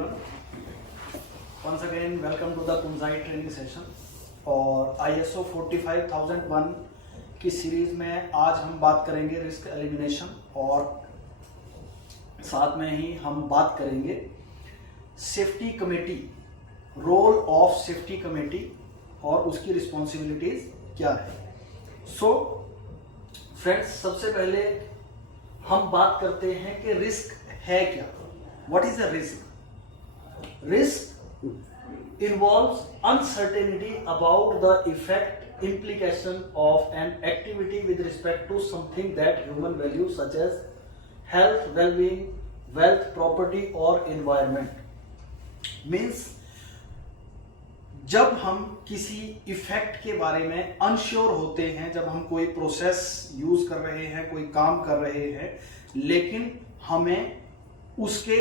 everyone. Once again, welcome to the Kunzai training session. और ISO 45001 की series में आज हम बात करेंगे रिस्क एलिमिनेशन और साथ में ही हम बात करेंगे safety committee, role of safety committee और उसकी रिस्पॉन्सिबिलिटीज क्या है। सो फ्रेंड्स, सबसे पहले हम बात करते हैं कि रिस्क है क्या। What is a risk? Risk involves uncertainty about the effect, implication of an activity with respect to something that human values such as health, well-being, wealth, property or environment. Means जब हम किसी effect के बारे में unsure होते हैं, जब हम कोई प्रोसेस यूज कर रहे हैं, कोई काम कर रहे हैं, लेकिन हमें उसके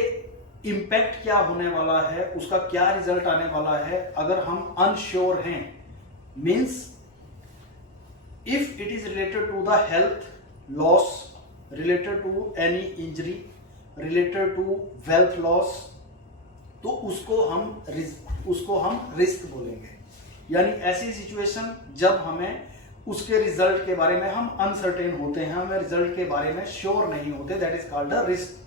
इम्पैक्ट क्या होने वाला है, उसका क्या रिजल्ट आने वाला है, अगर हम अनश्योर हैं, means if it is related to the health loss, related to any injury, related to wealth loss, तो उसको हम रिस्क बोलेंगे। यानी ऐसी सिचुएशन जब हमें उसके रिजल्ट के बारे में हम अनसर्टेन होते हैं, हमें रिजल्ट के बारे में श्योर नहीं होते, that is called a risk.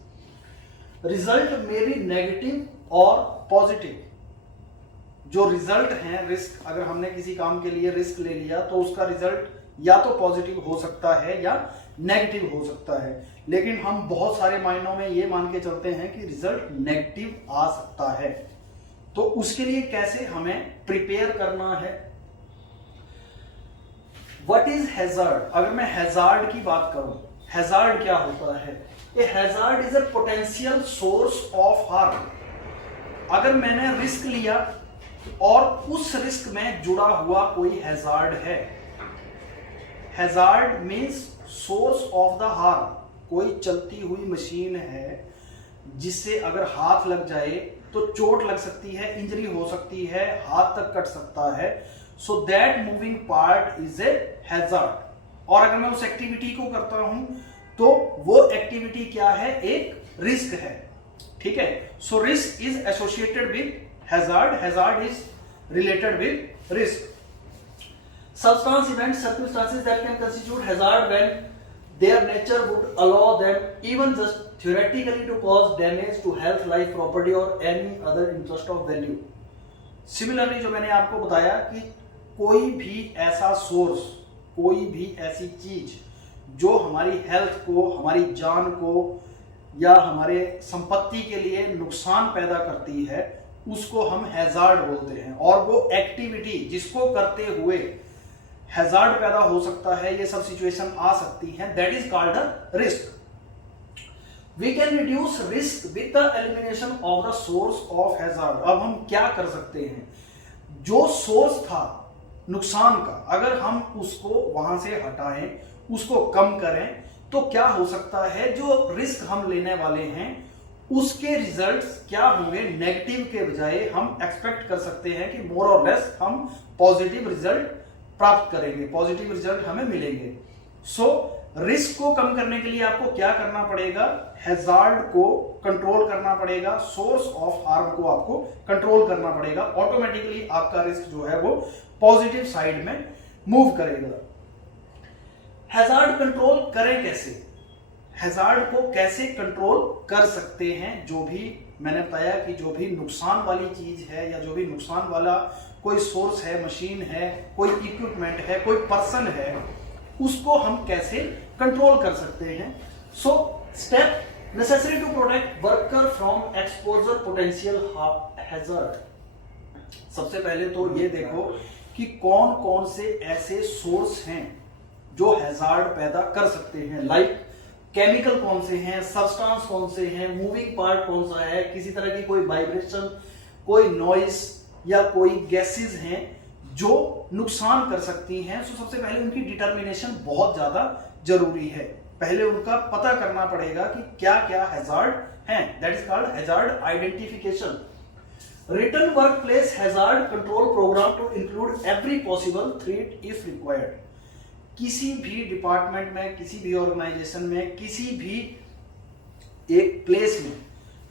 Result may be negative और पॉजिटिव। जो रिजल्ट है रिस्क, अगर हमने किसी काम के लिए रिस्क ले लिया तो उसका रिजल्ट या तो पॉजिटिव हो सकता है या नेगेटिव हो सकता है, लेकिन हम बहुत सारे मायनों में ये मान के चलते हैं कि रिजल्ट नेगेटिव आ सकता है। तो उसके लिए कैसे हमें प्रिपेयर करना है। What is hazard? अगर मैं हैजार्ड की बात करूं, हैजार्ड क्या होता है? A hazard is a potential source of harm. अगर मैंने रिस्क लिया और उस रिस्क में जुड़ा हुआ कोई हैजार्ड है, hazard means source of the harm. कोई चलती हुई मशीन है जिससे अगर हाथ लग जाए तो चोट लग सकती है, इंजरी हो सकती है, हाथ तक कट सकता है। So that moving part is a hazard. और अगर मैं उस एक्टिविटी को करता हूं तो वो एक्टिविटी क्या है? एक रिस्क है। ठीक है। So risk is associated with hazard, hazard is related with risk. Substance, events, circumstances that can constitute hazard when their nature would allow them even just theoretically to cause damage to health, life, property or any other interest of value. Similarly, जो मैंने आपको बताया कि कोई भी ऐसा source, कोई भी ऐसी चीज जो हमारी हेल्थ को, हमारी जान को या हमारे संपत्ति के लिए नुकसान पैदा करती है, उसको हम हैजार्ड बोलते हैं। और वो एक्टिविटी जिसको करते हुए हैजार्ड पैदा हो सकता है, ये सब सिचुएशन आ सकती हैं, that is called a risk. We can reduce risk with the elimination of the source of hazard. अब हम क्या कर सकते हैं? जो सोर्स था नुकसान का, अगर हम उसको वहां से हटाएं, उसको कम करें, तो क्या हो सकता है? जो रिस्क हम लेने वाले हैं उसके रिजल्ट्स क्या होंगे? नेगेटिव के बजाय हम एक्सपेक्ट कर सकते हैं कि मोर और लेस हम पॉजिटिव रिजल्ट प्राप्त करेंगे, पॉजिटिव रिजल्ट हमें मिलेंगे। सो रिस्क को कम करने के लिए आपको क्या करना पड़ेगा? हैजार्ड को कंट्रोल करना पड़ेगा, सोर्स ऑफ हार्म को आपको कंट्रोल करना पड़ेगा। ऑटोमेटिकली आपका रिस्क जो है वो पॉजिटिव साइड में मूव करेगा। हैजार्ड कंट्रोल करें कैसे? हैजार्ड को कैसे कंट्रोल कर सकते हैं? जो भी मैंने बताया कि जो भी नुकसान वाली चीज है या जो भी नुकसान वाला कोई सोर्स है, मशीन है, कोई इक्विपमेंट है, कोई पर्सन है, उसको हम कैसे कंट्रोल कर सकते हैं। So step necessary to protect worker from exposure potential hazard. सबसे पहले तो ये देखो कि कौन कौन से ऐसे सोर्स हैं जो हैजार्ड पैदा कर सकते हैं। लाइक केमिकल कौन से हैं, सब्सटेंस कौन से हैं, मूविंग पार्ट कौन सा है, किसी तरह की कोई वाइब्रेशन, कोई नॉइस या कोई गैसेस हैं जो नुकसान कर सकती हैं। सो सबसे पहले उनकी डिटर्मिनेशन बहुत ज्यादा जरूरी है। पहले उनका पता करना पड़ेगा कि क्या क्या हैजार्ड हैं, that is called hazard identification. Written workplace hazard control program to include every possible threat if required. किसी भी डिपार्टमेंट में, किसी भी ऑर्गेनाइजेशन में, किसी भी एक प्लेस में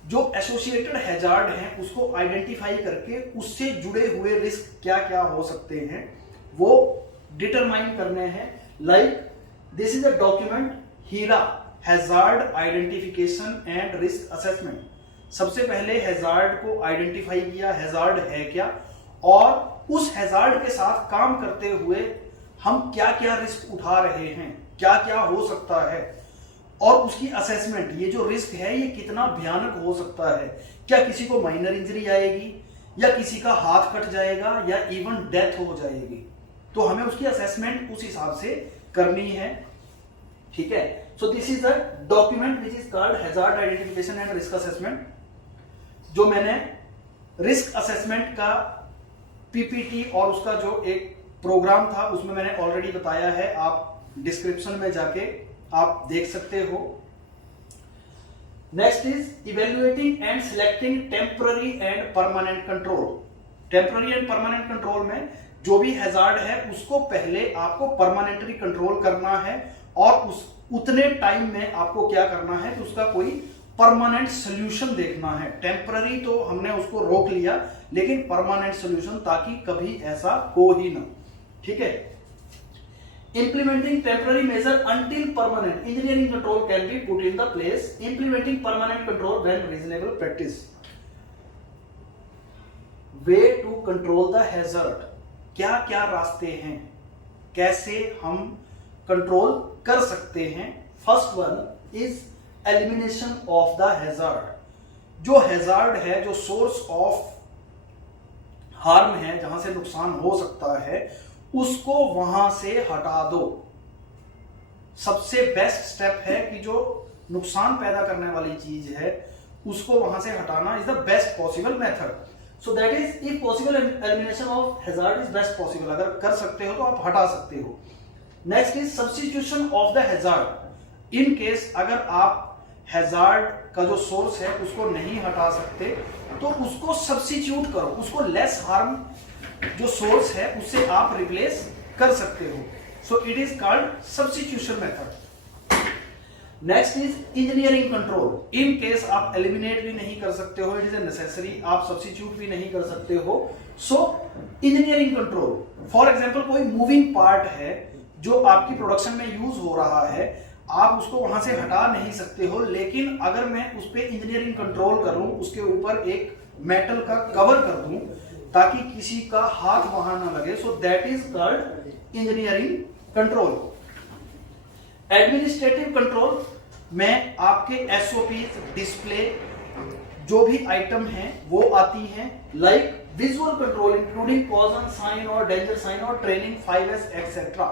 जो एसोसिएटेड हैजार्ड हैं उसको आइडेंटिफाई करके उससे जुड़े हुए रिस्क क्या क्या हो सकते हैं वो डिटरमाइन करने हैं। Like this is a document HIRA hazard identification and risk assessment. सबसे पहले हैजार्ड को आइडेंटिफाई किया, हैजार्ड है क्या, और उस हैजार्ड के साथ काम करते हुए हम क्या क्या रिस्क उठा रहे हैं, क्या क्या हो सकता है, और उसकी असेसमेंट, ये जो रिस्क है ये कितना भयानक हो सकता है, क्या किसी को माइनर इंजरी आएगी या किसी का हाथ कट जाएगा या इवन डेथ हो जाएगी, तो हमें उसकी असेसमेंट उस हिसाब से करनी है। ठीक है, so this is a document which is called hazard identification and risk assessment. जो मैंने रिस्क असेसमेंट का पीपीटी और उसका जो एक प्रोग्राम था उसमें मैंने ऑलरेडी बताया है, आप डिस्क्रिप्शन में जाके आप देख सकते हो। Next is evaluating and selecting temporary and permanent control. Temporary and permanent control में जो भी हैजार्ड है उसको पहले आपको परमानेंटली कंट्रोल करना है और उस उतने टाइम में आपको क्या करना है कि उसका कोई परमानेंट सोल्यूशन देखना है। टेम्पररी तो हमने उसको रोक लिया, लेकिन परमानेंट सोल्यूशन ताकि कभी ऐसा हो ही ना। ठीक है, implementing temporary measure until permanent engineering control can be put in the place, implementing permanent control when reasonable practice। way to control the hazard, क्या क्या रास्ते हैं, कैसे हम कंट्रोल कर सकते हैं। First one is elimination of the hazard. जो हैजार्ड है, जो सोर्स ऑफ हार्म है, जहां से नुकसान हो सकता है, उसको वहां से हटा दो। सबसे बेस्ट स्टेप है कि जो नुकसान पैदा करने वाली चीज है उसको वहां से हटाना is the best possible method. So that is if possible elimination of hazard is best possible. अगर कर सकते हो तो आप हटा सकते हो। Next is substitution of the hazard. In case अगर आप हैजार्ड का जो सोर्स है उसको नहीं हटा सकते तो उसको सब्स्टिट्यूट करो, उसको लेस हार्म जो सोर्स है उससे आप रिप्लेस कर सकते हो। So it is called substitution method. Next is engineering control. In case आप एलिमिनेट भी नहीं कर सकते हो, इट इज ए नेसेसरी, आप सब्स्टिट्यूट भी नहीं कर सकते हो। सो इंजीनियरिंग कंट्रोल, फॉर एग्जांपल कोई मूविंग पार्ट है जो आपकी प्रोडक्शन में यूज हो रहा है, आप उसको वहां से हटा नहीं सकते हो, लेकिन अगर मैं उस पर इंजीनियरिंग कंट्रोल करूं, उसके ऊपर एक मेटल का कवर कर दूं ताकि किसी का हाथ वहां ना लगे, so that is called engineering control. Administrative control में आपके एसओपीज, डिस्प्ले, जो भी आइटम है वो आती हैं। Like visual control including poison sign और डेंजर साइन और ट्रेनिंग 5S एक्सेट्रा।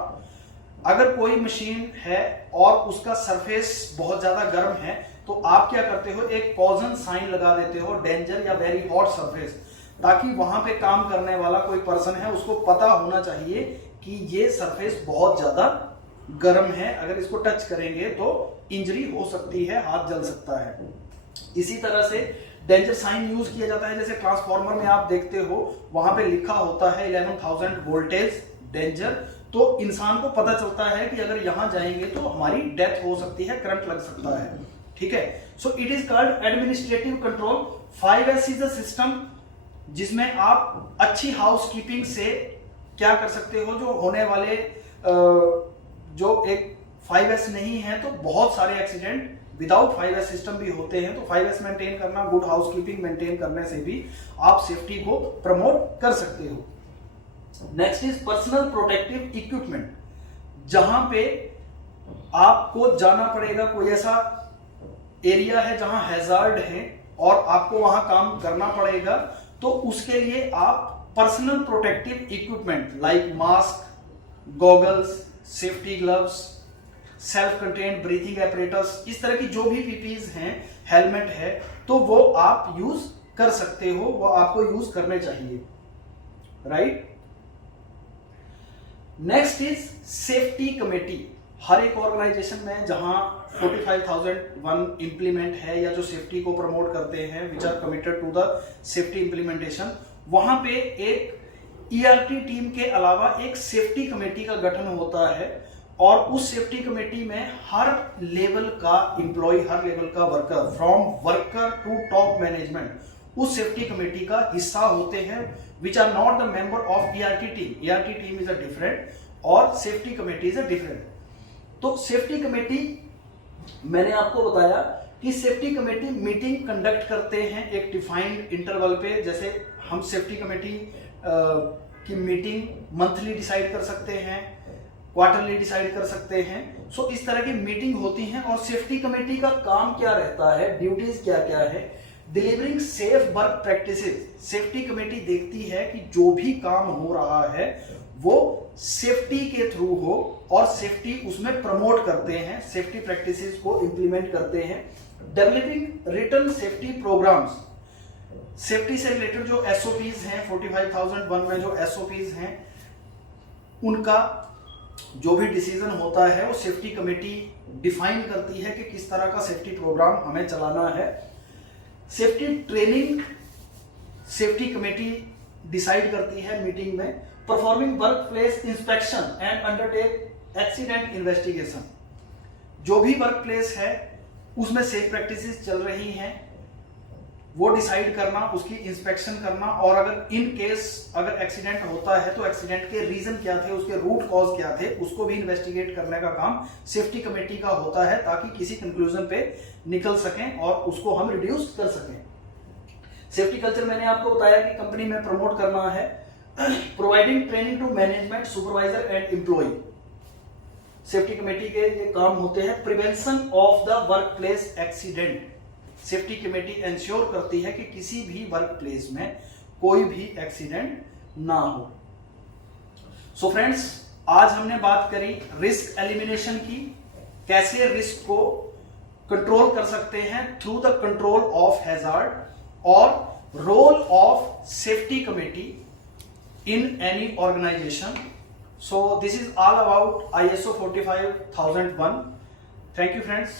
अगर कोई मशीन है और उसका सरफेस बहुत ज्यादा गर्म है तो आप क्या करते हो, एक पॉइजन साइन लगा देते हो, डेंजर या वेरी हॉट सरफेस, ताकि वहां पे काम करने वाला कोई पर्सन है उसको पता होना चाहिए कि ये सरफेस बहुत ज्यादा गर्म है, अगर इसको टच करेंगे तो इंजरी हो सकती है, हाथ जल सकता है। इसी तरह से डेंजर साइन यूज किया जाता है, जैसे ट्रांसफार्मर में आप देखते हो वहां पे लिखा होता है 11,000 वोल्टेज डेंजर, तो इंसान को पता चलता है कि अगर यहां जाएंगे तो हमारी डेथ हो सकती है, करंट लग सकता है। ठीक है, so it is called administrative control. 5S is a system जिसमें आप अच्छी हाउसकीपिंग से क्या कर सकते हो, जो होने वाले जो एक 5S नहीं है तो बहुत सारे एक्सीडेंट विदाउट 5S सिस्टम भी होते हैं, तो 5S मेंटेन करना, गुड हाउसकीपिंग मेंटेन करने से भी आप सेफ्टी को प्रमोट कर सकते हो। Next is personal protective equipment. जहां पे आपको जाना पड़ेगा, कोई ऐसा एरिया है जहां हैजार्ड है और आपको वहां काम करना पड़ेगा, तो उसके लिए आप personal protective equipment like mask, goggles, safety gloves, self contained breathing apparatus, इस तरह की जो भी पीपीज हैं, हेलमेट है, तो वो आप यूज कर सकते हो, वो आपको यूज करने चाहिए। Right. Next is safety committee. हर एक ऑर्गेनाइजेशन में जहां 45,001 इंप्लीमेंट है या जो सेफ्टी को प्रमोट करते हैं, which are committed to the safety implementation, वहां पे एक ERT टीम के अलावा एक सेफ्टी कमेटी का गठन होता है और उस सेफ्टी कमेटी में हर लेवल का एम्प्लॉय, हर लेवल का worker, from worker to top management, उस सेफ्टी कमेटी का हिस्सा होते हैं, which are not the member of ERT team. ERT team is a different और safety committee is a different. तो सेफ्टी कमेटी, मैंने आपको बताया कि सेफ्टी कमेटी मीटिंग कंडक्ट करते हैं एक डिफाइंड इंटरवल पे। जैसे हम सेफ्टी कमेटी की मीटिंग मंथली डिसाइड कर सकते हैं, क्वार्टरली डिसाइड कर सकते हैं। सो इस तरह की मीटिंग होती हैं। और सेफ्टी कमेटी का काम क्या रहता है, ड्यूटीज क्या क्या है? Delivering safe work practices. Safety committee देखती है कि जो भी काम हो रहा है वो सेफ्टी के थ्रू हो और सेफ्टी उसमें प्रमोट करते हैं, सेफ्टी प्रैक्टिसेस को इंप्लीमेंट करते हैं। Developing written safety programs, safety से रिलेटेड जो एसओपीज हैं, 45,001 में जो एसओपीज हैं, उनका जो भी डिसीजन होता है वो सेफ्टी कमेटी डिफाइन करती है कि किस तरह का सेफ्टी प्रोग्राम हमें चलाना है। Safety training safety committee decide करती है मीटिंग में। Performing work place inspection and undertake accident investigation, जो भी वर्क प्लेस है उसमें सेफ प्रैक्टिसेस चल रही हैं वो डिसाइड करना, उसकी इंस्पेक्शन करना, और अगर इन केस अगर एक्सीडेंट होता है तो एक्सीडेंट के रीजन क्या थे, उसके रूट कॉज क्या थे, उसको भी इन्वेस्टिगेट करने का काम सेफ्टी कमेटी का होता है, ताकि किसी कंक्लूजन पे निकल सकें और उसको हम रिड्यूस कर सकें। सेफ्टी कल्चर मैंने आपको बताया कि कंपनी में प्रमोट करना है। Providing training to management, supervisor and employ, safety committee के ये काम होते हैं। Prevention of the workplace accident, safety committee ensure करती है कि किसी भी वर्क प्लेस में कोई भी एक्सीडेंट ना हो। सो फ्रेंड्स, आज हमने बात करी रिस्क एलिमिनेशन की, कैसे रिस्क को कंट्रोल कर सकते हैं through the control of hazard, और role of safety committee in any organisation. So this is all about ISO 45001. Thank you friends.